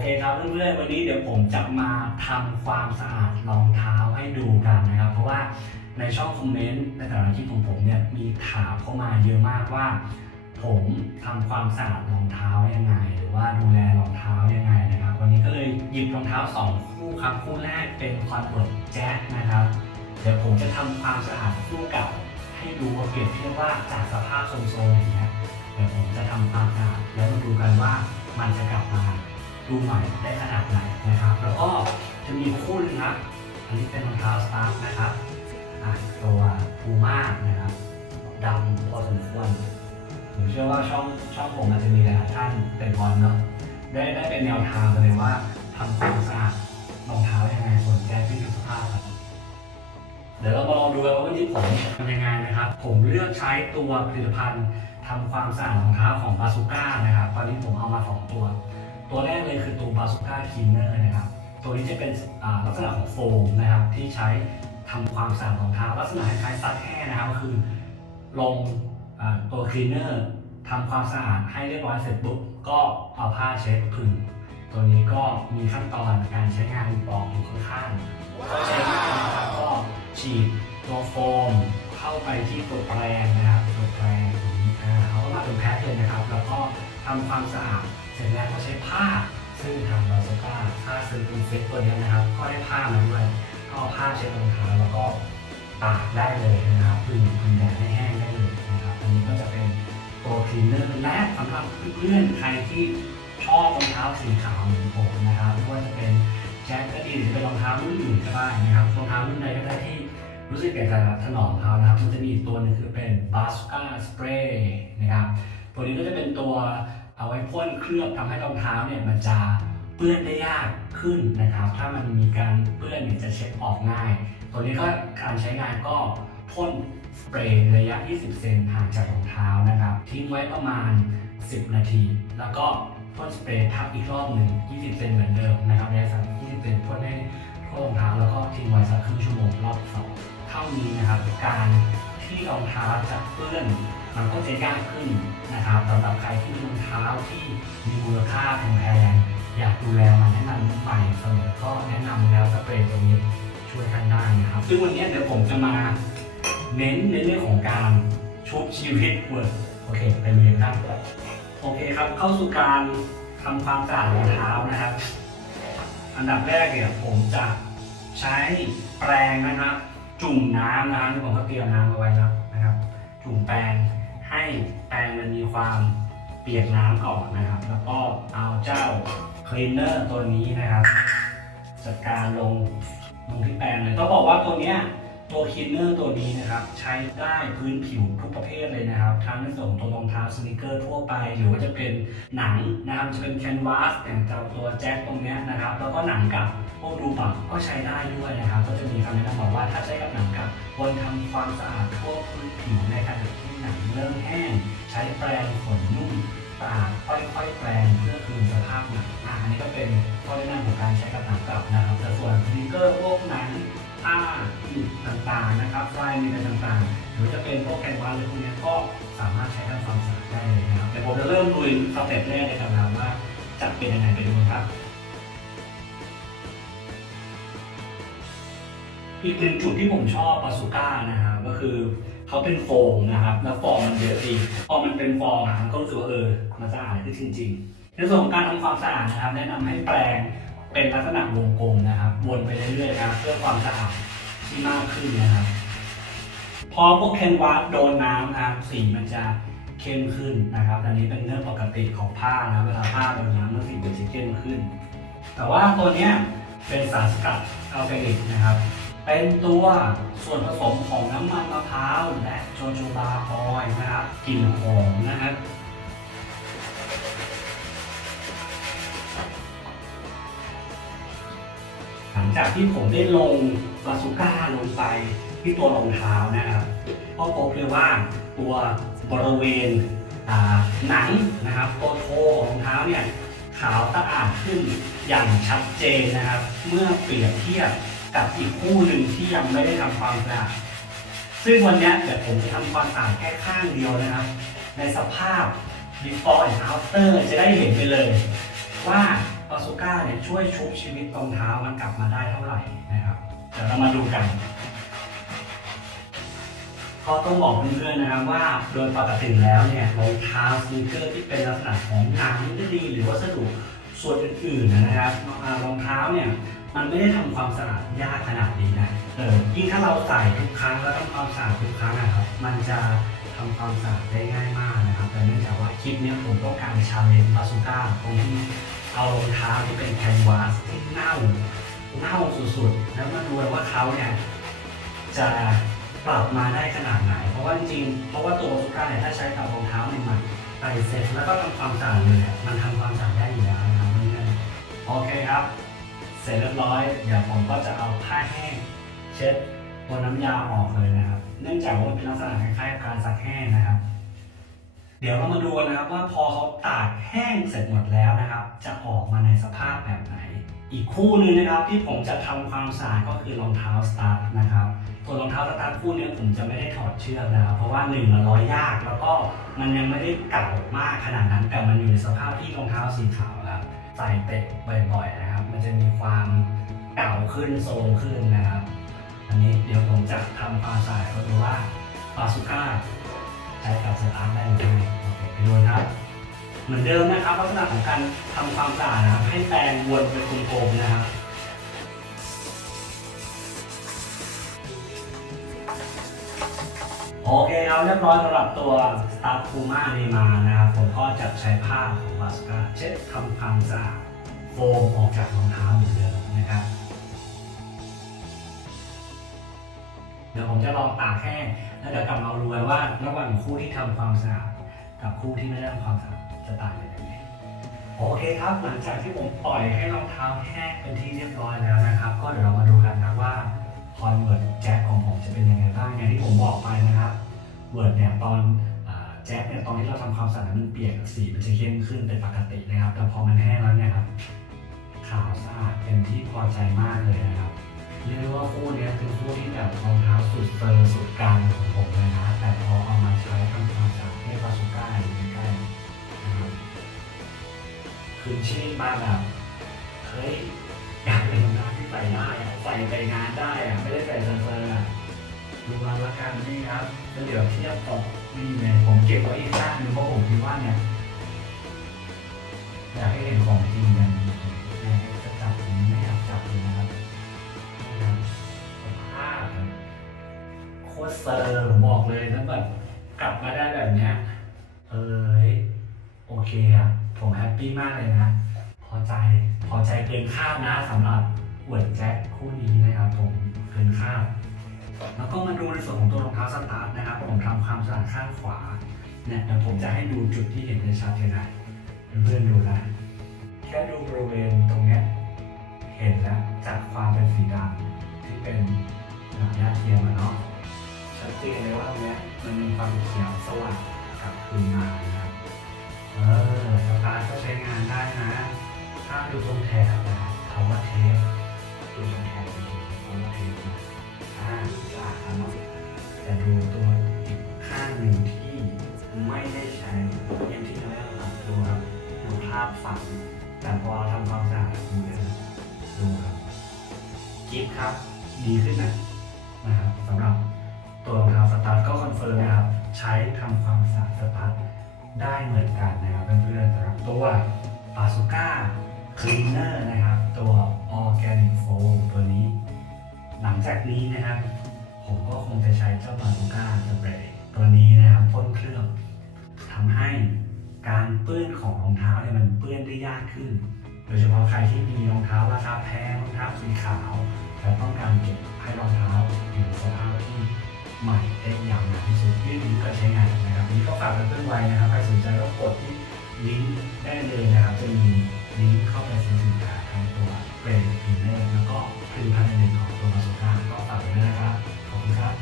เคครับเพื่อนๆวันนี้เดี๋ยวผมจะมาทำความสะอาดรองเท้าให้ดูกันนะครับ เพราะว่าในช่องคอมเมนต์ในแต่ละคลิปของผมเนี่ยมีถามเข้ามาเยอะมากว่า ผมทำความสะอาดรองเท้ายังไง หรือว่าดูแลรองเท้ายังไงนะครับ วันนี้ก็เลยหยิบรองเท้าสองคู่ครับคู่แรกเป็นคอนเวิร์ตแจ็คนะครับ เดี๋ยวผมจะทำความสะอาดคู่เก่าให้ดูว่าเปรียบเทียบว่าจากสภาพโซมๆอย่างเงี้ยเดี๋ยวผมจะทำความสะอาดแล้วมาดูกันว่ามันจะกลับมา ดูใหม่ได้ขนาดไหนนะครับ แล้วก็จะมีคู่นึงครับอันนี้เป็นรองเท้าสตาร์ทนะครับตัวพูม่านะครับดำพอสมควร ผมเชื่อว่าช่องช่องผมอาจจะมีหลายท่านเป็นบอลเนาะได้ได้เป็นแนวทางเลยว่าทำความสะอาดรองเท้ายังไงส่วนแก้ที่ดูสภาพครับเดี๋ยวเรามาลองดูกันว่าวันนี้ผมทำยังไงนะครับ ผมเลือกใช้ตัวผลิตภัณฑ์ทำความสะอาดรองเท้าของบาซูก้านะครับ ตอนนี้ผมเอามาสองตัว ตัวแรกเลยคือตัวบาซูก้าคลีนเนอร์นะครับ ตัวนี้จะเป็นลักษณะของโฟมนะครับที่ใช้ทำความสะอาดรองเท้าลักษณะคล้ายๆซักแห้งนะครับก็คือลงอตัวคลีนเนอร์ทำความสะอาดให้เรียบร้อยเสร็จปุ๊บก็เอาผ้าเช็ดผึ่งตัวนี้ก็มีขั้นตอนการใช้งานบอกอยู่ข้างๆก็ใช้ง่ายนะครับก็ฉีดตัวโฟมเข้าไปที่ตัวแปรงนะครับตัวแปรงนี้เขาก็มาเป็นแพ็คเลยนะครับ แล้วก็ทำความสะอาด ร็จแล้วก็ใช้ผ้าซึ่งทางบาซูก้าถ้าซื้อเป็นเซ็ตตัวนี้นะครับ ก็ได้ผ้ามาด้วยก็เอาผ้าเช็ดรองเท้าแล้วก็ตากได้เลยนะครับพึ่งพึ่งแดดให้แห้งได้เลยนะครับอันนี้ก็จะเป็นตัวคลีนเนอร์และสำหรับเพื่อนๆใครที่ชอบรองเท้าสีขาวเหมือนผมนะครับไม่ว่าจะเป็นแจ็คก็ดีหรือจะเป็นรองเท้ารุ่นอื่นก็ได้นะครับรองเท้ารุ่นใดก็ได้ที่รู้สึกอยากจะถนอมเขานะครับ มันจะมีตัวนึงคือเป็นบาสก้าสเปรย์นะครับ ตัวนี้ก็จะเป็นตัว เอาไว้พ่นเคลือบทำให้รองเท้าเนี่ยมันจะเปื้อนได้ยากขึ้นนะครับ ถ้ามันมีการเปื้อนเนี่ยจะเช็ดออกง่าย ตัวนี้ก็การใช้งานก็พ่นสเปรย์ระยะ 20 เซนห่างจากรองเท้านะครับ ทิ้งไว้ประมาณ 10 นาที แล้วก็พ่นสเปรย์ทับอีกรอบหนึ่ง 20 เซนเหมือนเดิมนะครับในสัก20 เซนพ่นให้ทั่วรองเท้าแล้วก็ทิ้งไว้สักครึ่งชั่วโมงรอบสองเท่านี้นะครับการที่รองเท้าจะเปื้อน มันก็จะยากขึ้นนะครับสำหรับใครที่มีรองเท้าที่มีมูลค่าแพงๆอยากดูแลมันให้มันใหม่เสมอก็แนะนำแล้วสเปรย์ตัวนี้ช่วยท่านได้นะครับ ซึ่งวันนี้เดี๋ยวผมจะมาเน้นในเรื่องของการชุบชีวิตเวิร์ดโอเคไปเลยครับโอเคครับเข้าสู่การทำความสะอาดรองเท้านะครับ อันดับแรกเนี่ยผมจะใช้แปรงนะครับ จุ่มน้ำนะครับที่ผมก็เตรียมน้ำเอาไว้แล้วนะครับ จุ่มแปรง ให้แปรงมันมีความเปียกน้ำก่อนนะครับ แล้วก็เอาเจ้าคลีนเนอร์ตัวนี้นะครับ จัดการลงลงที่แปรงเลยต้องบอกว่าตัวเนี้ยตัวคลีนเนอร์ตัวนี้นะครับ ใช้ได้พื้นผิวทุกประเภทเลยนะครับ ทั้งในส่วนตัวรองเท้าสนิเกอร์ทั่วไป หรือว่าจะเป็นหนังนะครับจะเป็นแคนวาสอย่างเจ้าตัวแจ็คตรงเนี้ยนะครับ แล้วก็หนังกับ พวกรูปแบบก็ใช้ได้ด้วยนะครับ ก็จะมีคำแนะนำบอกว่าถ้าใช้กับหนังกับควรทำความสะอาดทั่วพื้นผิวในขณะที่หนังเริ่มแห้ง ใช้แปรงขนนุ่มปาค่อยๆแปรงเพื่อคืนสภาพหนังอันนี้ก็เป็นข้อแนะนำของการใช้กับหนังกับนะครับ แต่ส่วนสติเกอร์พวกหนังผ้าอิฐต่างๆนะครับไฟมีอะไรต่างๆ หรือจะเป็นพวกแคนวาสอะไรพวกนี้ก็สามารถใช้ทำความสะอาดได้เลยนะครับแต่ผมจะเริ่มลุยสเต็ปแรกเลยครับว่าจะเป็นยังไงไปดูครับ อีกหนึ่งจุดที่ผมชอบบาซูก้านะครับก็คือเขาเป็นโฟมนะครับ แล้วฟองมันเยอะดีพอมันเป็นฟองอะมันก็รู้สึกว่าเออมันสะอาดขึ้นจริงๆในส่วนของการทำความสะอาดนะครับ แนะนำให้แปรงเป็นลักษณะวงกลมนะครับวนไปเรื่อยๆนะครับเพื่อความสะอาดที่มากขึ้นนะครับ พอพวกแคนวาสโดนน้ำนะครับสีมันจะเข้มขึ้นนะครับ อันนี้เป็นเรื่องปกติของผ้านะเวลาผ้าโดนน้ำมันสีมันจะเข้มขึ้น แต่ว่าตัวเนี้ยเป็นสารสกัดอัลเฟนิกนะครับ เป็นตัวส่วนผสมของน้ำมันมะพร้าวและโจโจบาออยนะครับกลิ่นหอมนะครับหลังจากที่ผมได้ลงบาซูก้าลงไปที่ตัวรองเท้านะครับก็พบเลยว่าตัวบริเวณหนังนะครับตัวโทของรองเท้าเนี่ยขาวสะอาดขึ้นอย่างชัดเจนนะครับ เมื่อเปรียบเทียบ กับอีกคู่หนึ่งที่ยังไม่ได้ทำความสะอาดซึ่งวันนี้เดี๋ยวผมจะทำความสะอาดแค่ข้างเดียวนะครับ ในสภาพ before and after จะได้เห็นไปเลย ว่าบาซูก้าเนี่ยช่วยชุบชีวิตรองเท้ามันกลับมาได้เท่าไหร่นะครับ เดี๋ยวเรามาดูกันก็ต้องบอกเพื่อนๆนะครับว่าโดยปกติแล้วเนี่ยรองเท้าสนีเกอร์ที่เป็นลักษณะของหนังก็ดีหรือวัสดุส่วนอื่นๆนะครับรองเท้าเนี่ย มันไม่ได้ทำความสะอาดยากขนาดนี้นะเออยิ่งถ้าเราใส่ทุกครั้งแล้วทำความสะอาดทุกครั้งนะครับ มันจะทำความสะอาดได้ง่ายมากนะครับ แต่เนื่องจากว่าคลิปเนี้ยผมต้องการชาเลนจ์บาซูก้าตรงที่เอารองเท้าที่เป็นแคนวาสที่เน่าเน่าสุดๆ แล้วมาดูว่าเขาเนี่ยจะปรับมาได้ขนาดไหน เพราะว่าจริงเพราะว่าตัวซูก้าเนี่ยถ้าใช้กับรองเท้าใหม่ๆใส่เสร็จแล้วก็ทำความสะอาดเลยมันทำความสะอาดได้อยู่แล้วนะครับเพื่อนๆโอเคครับ เสร็จเรียบร้อย เดี๋ยวผมก็จะเอาผ้าแห้งเช็ดตัวน้ำยาออกเลยนะครับ เนื่องจากว่ามันเป็นลักษณะคล้ายๆกับการซักแห้งนะครับ เดี๋ยวเรามาดูกันนะครับว่าพอเขาตากแห้งเสร็จหมดแล้วนะครับ จะออกมาในสภาพแบบไหน อีกคู่หนึ่งนะครับที่ผมจะทำความสะอาดก็คือรองเท้าสตาร์ทนะครับตัวรองเท้าสตาร์ทคู่นี้ผมจะไม่ได้ถอดเชือกนะครับ เพราะว่าหนึ่งมันร้อยยากแล้วก็มันยังไม่ได้เก่ามากขนาดนั้น แต่มันอยู่ในสภาพที่รองเท้าสีขาวครับใส่เตะบ่อยๆนะครับ มันจะมีความเก่าขึ้นโซมขึ้นนะครับ อันนี้เดี๋ยวผมจะทำความสะอาดก็ดูว่าปาสุก้าใช้กับสตาร์ทได้หรือไม่โอเคไปดูนะครับ เหมือนเดิมนะครับลักษณะของการทำความสะอาดนะครับให้แปรงวนเป็นกลมๆนะครับโอเคครับเรียบร้อยสำหรับตัว Star Puma นี่มานะครับ ผมก็จะใช้ผ้าของวาสกาเช็ดทำความสะอาด โฟมออกจากรองเท้าเหมือนเดิมนะครับ เดี๋ยวผมจะลองตากแห้งแล้วเดี๋ยวกลับมาดูกันว่า ระหว่างคู่ที่ทำความสะอาดกับคู่ที่ไม่ได้ทำความสะอาดจะต่างกันยังไงโอเคครับ หลังจากที่ผมปล่อยให้รองเท้าแห้งเป็นที่เรียบร้อยแล้วนะครับ ก็เดี๋ยวเรามาดูกันนะว่าคอนเวิร์ตแจ็คของผมจะเป็นยังไงบ้างอย่างที่ผมบอกไปนะครับเวิร์ดเนี่ยตอนแจ็คเนี่ยตอนที่เราทำความสะอาดมันเปียกสีมันจะเข้มขึ้นเป็นปกตินะครับ แต่พอมันแห้งแล้วเนี่ยครับ ขาวสะอาดเป็นที่พอใจมากเลยนะครับเรียกได้ว่าคู่นี้ยเป็นคู่ที่แบบรองเท้าสุดเฟอร์สุดกลางของผมเลยนะแต่พอเอามาใช้ทำความสะอาดให้บาสุก้าอยู่ใกล้นะครับคืนชีพมาแบบเฮ้ยอยากเป็นรองเท้าที่ใส่ได้ใส่ไปงานได้อะไม่ได้ใส่เฟอร์ๆอะดูมาละกันนี่ครับแล้วเดี๋ยวเทียบกับนี่เลยผมเก็บไว้อีกข้างหนึงเพราะผมคิดว่าเนี่ยอยากให้เห็นของจริงกัน เลยนะครับภาพโคตรเซอร์ผมบอกเลยถ้าแบบกลับมาได้แบบเนี้ยเอยโอเคอะ ผมแฮปปี้มากเลยนะ พอใจพอใจเกินคาดนะสำหรับเวิร์ดแจ็คคู่นี้นะครับผมเกินคาดแล้วก็มาดูในส่วนของตัวรองเท้าสตาร์ทนะครับผมทำความสะอาดข้างขวาเนี่ยเดี๋ยวผมจะให้ดูจุดที่เห็นได้ชัดเลยนะเพื่อนๆดูนะแค่ดูบริเวณตรงเนี้ย เห็นแล้วจากความเป็นสีดำที่เป็นหนังยาเทียมอะเนาะชัดเจนเลยว่าตรงเนี้ยมันมีความเขียวสว่างกับคืนมานะครับเออสตาร์ก็ใช้งานได้นะ ถ้าดูตรงแถบนะครับเขาว่าเทปดูตรงแถบดีๆเขาว่าเทปนะอ่าสะอาดแล้วเนาะแต่ดูตัวอีกข้างหนึ่งที่ไม่ได้ใช้ยังที่จะไม่ได้รับดูครับดูภาพฝังแต่พอเราทำความสะอาดดูนะ ดูครับกิฟครับ ดีขึ้นนะนะครับสำหรับตัวรองเท้าสตาร์ทก็คอนเฟิร์มนะครับ ใช้ทำความสะอาดสตาร์ทได้เหมือนกันนะครับเพื่อนๆสำหรับตัวปาสุก้าคลีนเนอร์นะครับ ตัวออร์แกนิกโฟมตัวนี้ หลังจากนี้นะครับ ผมก็คงจะใช้เจ้าปาสุก้าสเปรย์ตัวนี้นะครับพ่นเครื่องทำให้การเปื้อนของรองเท้าเนี่ยมันเปื้อนได้ยากขึ้น ดยเฉพาะใครที่มีรองเท้าราคาแพงรองเท้าสีขาวและต้องการเก็บให้รองเท้าอยู่สภาพที่ใหม่ได้อย่าวนานที่สุดยืดหยุ่นก็ใช้งานนะครับนี้ก็ฝากเพื่อนๆไว้นะครับใครสนใจก็กดที่ลิงก์ได้เลยนะครับจะมีลิงก์เข้าไปซื้อสินค้าทั้งตัวเบรนด์พีเนอร์แล้วก็ผลิตภัณฑ์อื่นของตัวมาสุก้าก็ฝากไว้ด้วยนะครับขอบคุณครับ